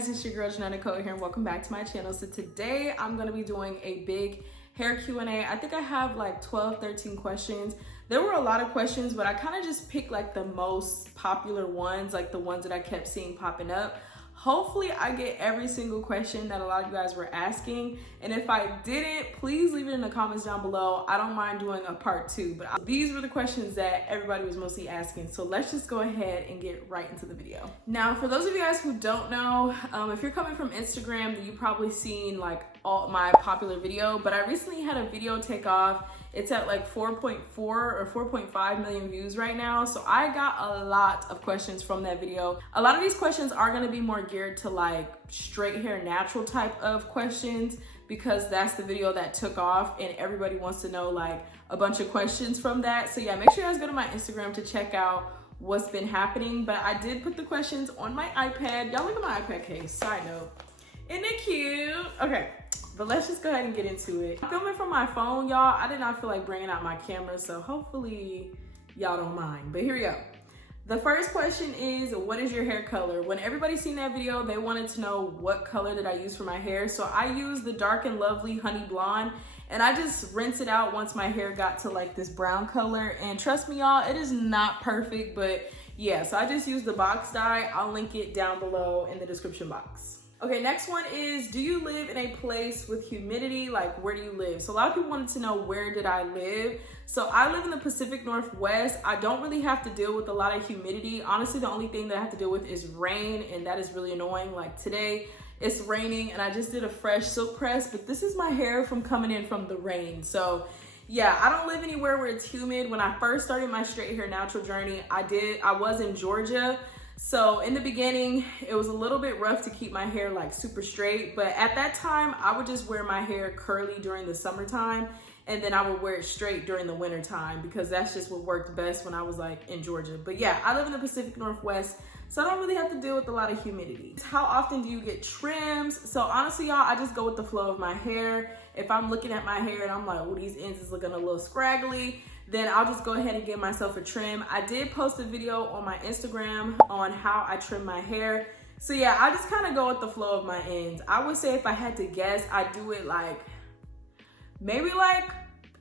guys, it's your girl Janetta here and welcome back to my channel. So today I'm going to be doing a big hair Q&A. I think I have like 13 questions. There were a lot of questions, but I kind of just picked like the most popular ones, like the ones that I kept seeing popping up. Hopefully I get every single question that a lot of you guys were asking, and if I didn't, please leave it in the comments down below. I don't mind doing a part 2, but these were the questions that everybody was mostly asking, so let's just go ahead and get right into the video. Now, for those of you guys who don't know, if you're coming from Instagram, then you've probably seen like all my popular video, but I recently had a video take off. It's at like 4.4 or 4.5 million views right now. So I got a lot of questions from that video. A lot of these questions are gonna be more geared to like straight hair natural type of questions because that's the video that took off and everybody wants to know like a bunch of questions from that. So yeah, make sure you guys go to my Instagram to check out what's been happening. But I did put the questions on my iPad. Y'all look at my iPad case, side note. Isn't it cute? Okay. But let's just go ahead and get into it. I'm filming from my phone, y'all. I did not feel like bringing out my camera, so hopefully y'all don't mind. But here we go. The first question is, what is your hair color? When everybody seen that video, they wanted to know what color did I use for my hair. So I used the Dark and Lovely Honey Blonde, and I just rinse it out once my hair got to like this brown color. And trust me, y'all, it is not perfect, but yeah, so I just used the box dye. I'll link it down below in the description box. Okay, next one is, do you live in a place with humidity? Like, where do you live? So a lot of people wanted to know, where did I live? So I live in the Pacific Northwest. I don't really have to deal with a lot of humidity. Honestly, the only thing that I have to deal with is rain, and that is really annoying. Like today, it's raining, and I just did a fresh silk press, but this is my hair from coming in from the rain. So yeah, I don't live anywhere where it's humid. When I first started my straight hair natural journey, I was in Georgia. So in the beginning, it was a little bit rough to keep my hair like super straight, but at that time, I would just wear my hair curly during the summertime, and then I would wear it straight during the winter time because that's just what worked best when I was like in Georgia. But yeah, I live in the Pacific Northwest, so I don't really have to deal with a lot of humidity. How often do you get trims? So honestly, y'all, I just go with the flow of my hair. If I'm looking at my hair and I'm like, oh, these ends is looking a little scraggly, then I'll just go ahead and give myself a trim. I did post a video on my Instagram on how I trim my hair. So yeah, I just kind of go with the flow of my ends. I would say if I had to guess, I do it like, maybe like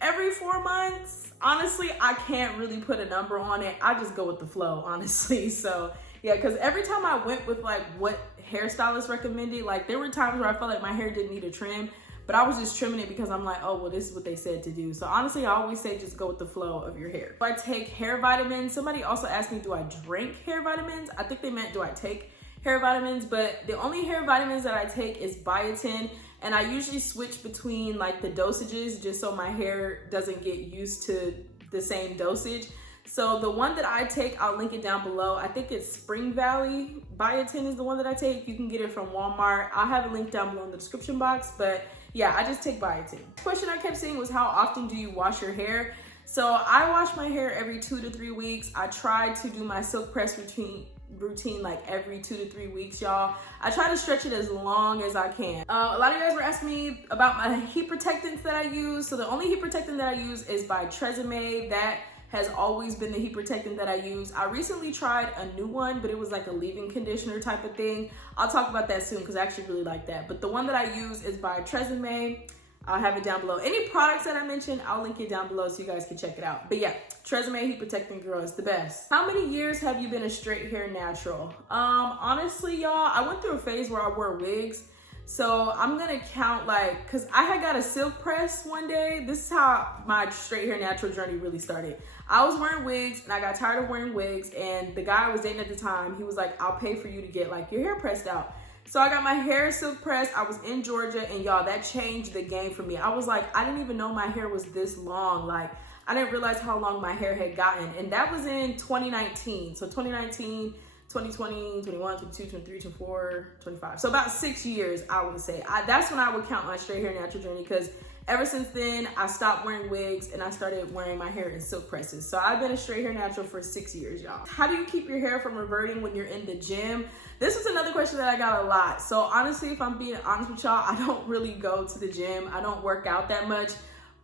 every 4 months. Honestly, I can't really put a number on it. I just go with the flow, honestly. So yeah, because every time I went with like what hairstylist recommended, like there were times where I felt like my hair didn't need a trim, but I was just trimming it because I'm like, oh, well, this is what they said to do. So honestly, I always say just go with the flow of your hair. Do I take hair vitamins? Somebody also asked me, do I drink hair vitamins? I think they meant, do I take hair vitamins? But the only hair vitamins that I take is biotin. And I usually switch between like the dosages just so my hair doesn't get used to the same dosage. So the one that I take, I'll link it down below. I think it's Spring Valley Biotin is the one that I take. You can get it from Walmart. I'll have a link down below in the description box, but yeah, I just take biotin. The question I kept seeing was, how often do you wash your hair? So I wash my hair every 2 to 3 weeks. I try to do my silk press routine like every 2 to 3 weeks, y'all. I try to stretch it as long as I can. A lot of you guys were asking me about my heat protectants that I use. So the only heat protectant that I use is by Tresemme. That has always been the heat protectant that I use. I recently tried a new one, but it was like a leave-in conditioner type of thing. I'll talk about that soon because I actually really like that. But the one that I use is by Tresemme. I'll have it down below. Any products that I mentioned, I'll link it down below so you guys can check it out. But yeah, Tresemme Heat Protecting Girl is the best. How many years have you been a straight hair natural? Honestly, y'all, I went through a phase where I wore wigs. So I'm gonna count like, cause I had got a silk press one day. This is how my straight hair natural journey really started. I was wearing wigs and I got tired of wearing wigs, and the guy I was dating at the time, he was like, I'll pay for you to get like your hair pressed out. So I got my hair silk pressed. I was in Georgia, and y'all, that changed the game for me. I was like, I didn't even know my hair was this long. Like, I didn't realize how long my hair had gotten. And that was in 2019. So 2019, 2020, 21, 22, 23, 24, 25. So about 6 years, I would say. That's when I would count my straight hair natural journey, because ever since then, I stopped wearing wigs and I started wearing my hair in silk presses. So I've been a straight hair natural for 6 years, y'all. How do you keep your hair from reverting when you're in the gym? This was another question that I got a lot. So honestly, if I'm being honest with y'all, I don't really go to the gym. I don't work out that much.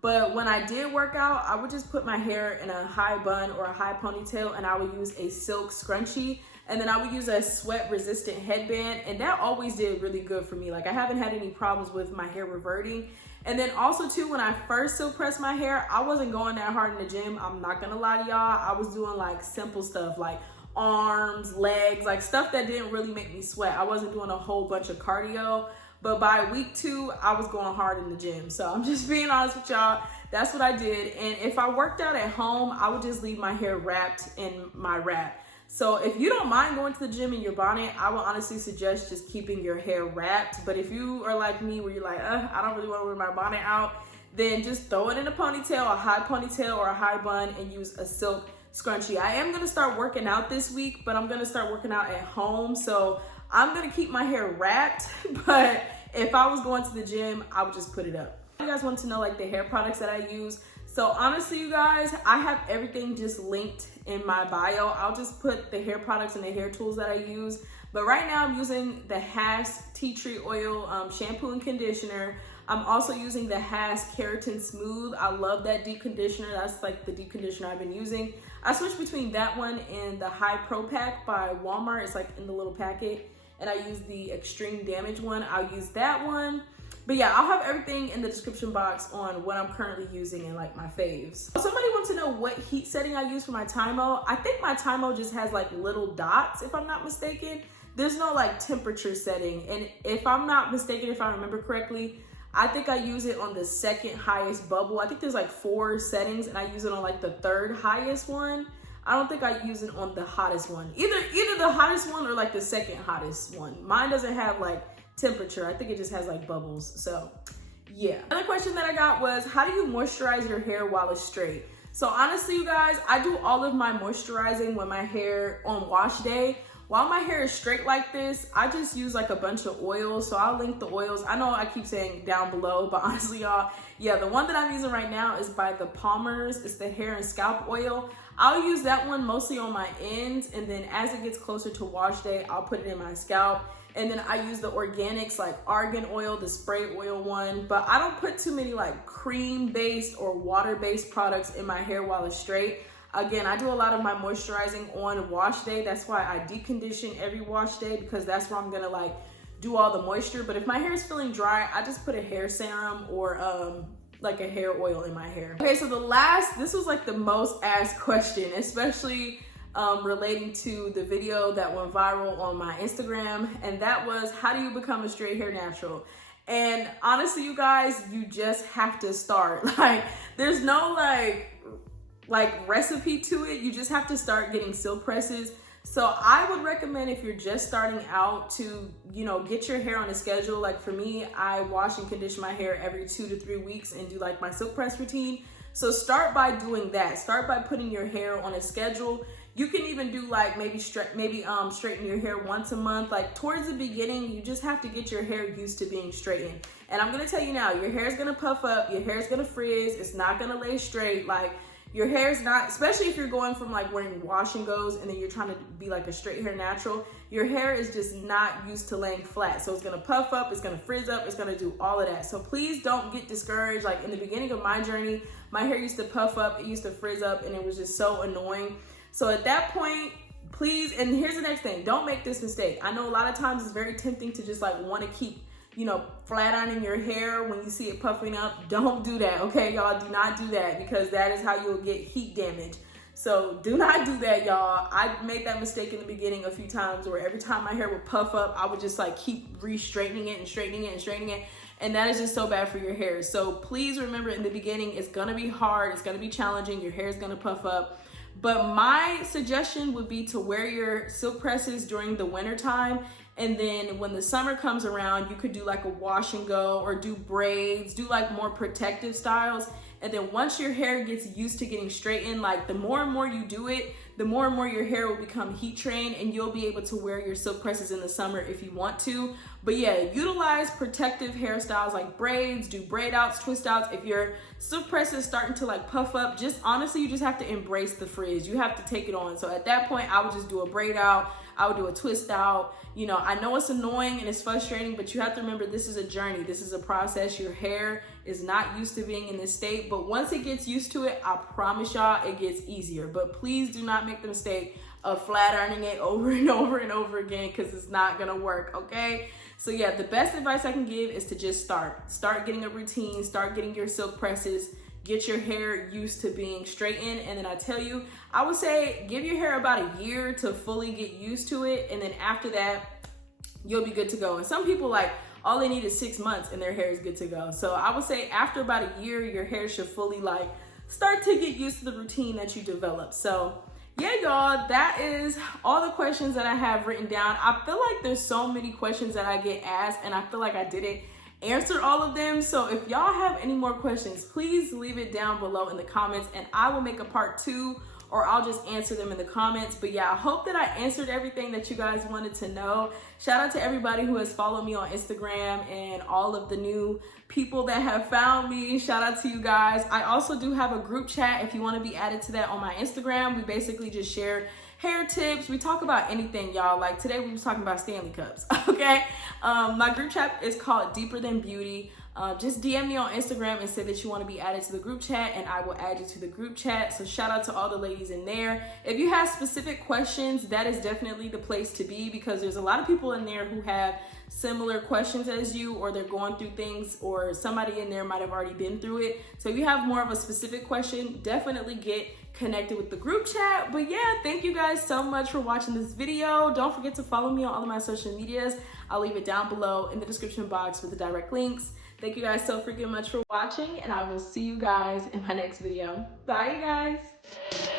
But when I did work out, I would just put my hair in a high bun or a high ponytail, and I would use a silk scrunchie. And then I would use a sweat resistant headband, and that always did really good for me. Like I haven't had any problems with my hair reverting. And then also too, when I first silk pressed my hair, I wasn't going that hard in the gym. I'm not gonna lie to y'all. I was doing like simple stuff like arms, legs, like stuff that didn't really make me sweat. I wasn't doing a whole bunch of cardio. But by week 2, I was going hard in the gym. So I'm just being honest with y'all. That's what I did. And if I worked out at home, I would just leave my hair wrapped in my wrap. So if you don't mind going to the gym in your bonnet, I would honestly suggest just keeping your hair wrapped. But if you are like me, where you're like, I don't really want to wear my bonnet out, then just throw it in a ponytail, a high ponytail or a high bun, and use a silk scrunchie. I am going to start working out this week, but I'm going to start working out at home. So I'm going to keep my hair wrapped, but if I was going to the gym, I would just put it up. You guys want to know like the hair products that I use. So honestly, you guys, I have everything just linked in my bio. I'll just put the hair products and the hair tools that I use. But right now I'm using the Hass Tea Tree Oil shampoo and conditioner. I'm also using the Hass Keratin Smooth. I love that deep conditioner. That's like the deep conditioner I've been using. I switched between that one and the High Pro Pack by Walmart. It's like in the little packet. And I use the Extreme Damage one. I'll use that one. But yeah, I'll have everything in the description box on what I'm currently using and like my faves. Somebody wants to know what heat setting I use for my Tymo. I think my Tymo just has like little dots, if I'm not mistaken. There's no like temperature setting. And if I'm not mistaken, if I remember correctly, I think I use it on the second highest bubble. I think there's like 4 settings and I use it on like the 3rd highest one. I don't think I use it on the hottest one. Either the hottest one or like the second hottest one. Mine doesn't have like temperature. I think it just has like bubbles. So yeah. Another question that I got was, how do you moisturize your hair while it's straight? So honestly, you guys, I do all of my moisturizing when my hair on wash day. While my hair is straight like this, I just use like a bunch of oils. So I'll link the oils. I know I keep saying down below, but honestly, y'all, yeah, the one that I'm using right now is by the Palmer's. It's the hair and scalp oil. I'll use that one mostly on my ends, and then as it gets closer to wash day, I'll put it in my scalp. And then I use the organics like argan oil, the spray oil one, but I don't put too many like cream-based or water-based products in my hair while it's straight. Again, I do a lot of my moisturizing on wash day. That's why I deep condition every wash day, because that's where I'm gonna like do all the moisture. But if my hair is feeling dry, I just put a hair serum or like a hair oil in my hair. Okay, so this was like the most asked question, especially relating to the video that went viral on my Instagram, and that was, how do you become a straight hair natural? And honestly, you guys, you just have to start. Like, there's no like recipe to it. You just have to start getting silk presses. So I would recommend, if you're just starting out, to, you know, get your hair on a schedule. Like for me, I wash and condition my hair every 2 to 3 weeks and do like my silk press routine. So start by doing that. Start by putting your hair on a schedule. You can even do like maybe straighten your hair once a month. Like towards the beginning, you just have to get your hair used to being straightened. And I'm gonna tell you now, your hair is gonna puff up, your hair is gonna frizz, it's not gonna lay straight. Like your hair is not, especially if you're going from like wearing wash and goes and then you're trying to be like a straight hair natural, your hair is just not used to laying flat. So it's gonna puff up, it's gonna frizz up, it's gonna do all of that. So please don't get discouraged. Like in the beginning of my journey, my hair used to puff up, it used to frizz up, and it was just so annoying. So at that point, please, and here's the next thing, don't make this mistake. I know a lot of times it's very tempting to just like want to keep, you know, flat ironing your hair when you see it puffing up. Don't do that, okay, y'all? Do not do that, because that is how you'll get heat damage. So do not do that, y'all. I made that mistake in the beginning a few times, where every time my hair would puff up, I would just like keep re-straightening it and straightening it and straightening it. And that is just so bad for your hair. So please remember, in the beginning, it's gonna be hard, it's gonna be challenging, your hair is gonna puff up. But my suggestion would be to wear your silk presses during the winter time. And then when the summer comes around, you could do like a wash and go, or do braids, do like more protective styles. And then once your hair gets used to getting straightened, like the more and more you do it, the more and more your hair will become heat trained, and you'll be able to wear your silk presses in the summer if you want to. But yeah, utilize protective hairstyles like braids, do braid outs, twist outs. If your silk press is starting to like puff up, just honestly, you just have to embrace the frizz. You have to take it on. So at that point, I would just do a braid out. I would do a twist out. You know, I know it's annoying and it's frustrating, but you have to remember, this is a journey. This is a process. Your hair is not used to being in this state, but once it gets used to it, I promise y'all it gets easier. But please do not make the mistake of flat ironing it over and over and over again, because it's not gonna work, okay? So yeah, the best advice I can give is to just start getting a routine, start getting your silk presses, get your hair used to being straightened. And then I tell you, I would say give your hair about a year to fully get used to it, and then after that you'll be good to go. And some people, like, all they need is 6 months and their hair is good to go. So I would say after about a year, your hair should fully like start to get used to the routine that you develop. So yeah, y'all, that is all the questions that I have written down. I feel like there's so many questions that I get asked, and I feel like I didn't answer all of them. So if y'all have any more questions, please leave it down below in the comments, and I will make a part 2, or I'll just answer them in the comments. But yeah, I hope that I answered everything that you guys wanted to know. Shout out to everybody who has followed me on Instagram and all of the new people that have found me. Shout out to you guys. I also do have a group chat if you want to be added to that on my Instagram. We basically just share hair tips. We talk about anything, y'all. Like today we was talking about Stanley Cups, okay? My group chat is called Deeper Than Beauty. Just DM me on Instagram and say that you want to be added to the group chat, and I will add you to the group chat. So shout out to all the ladies in there. If you have specific questions, that is definitely the place to be, because there's a lot of people in there who have similar questions as you, or they're going through things, or somebody in there might have already been through it. So if you have more of a specific question, definitely get connected with the group chat. But yeah, thank you guys so much for watching this video. Don't forget to follow me on all of my social medias. I'll leave it down below in the description box with the direct links. Thank you guys so freaking much for watching, and I will see you guys in my next video. Bye, you guys.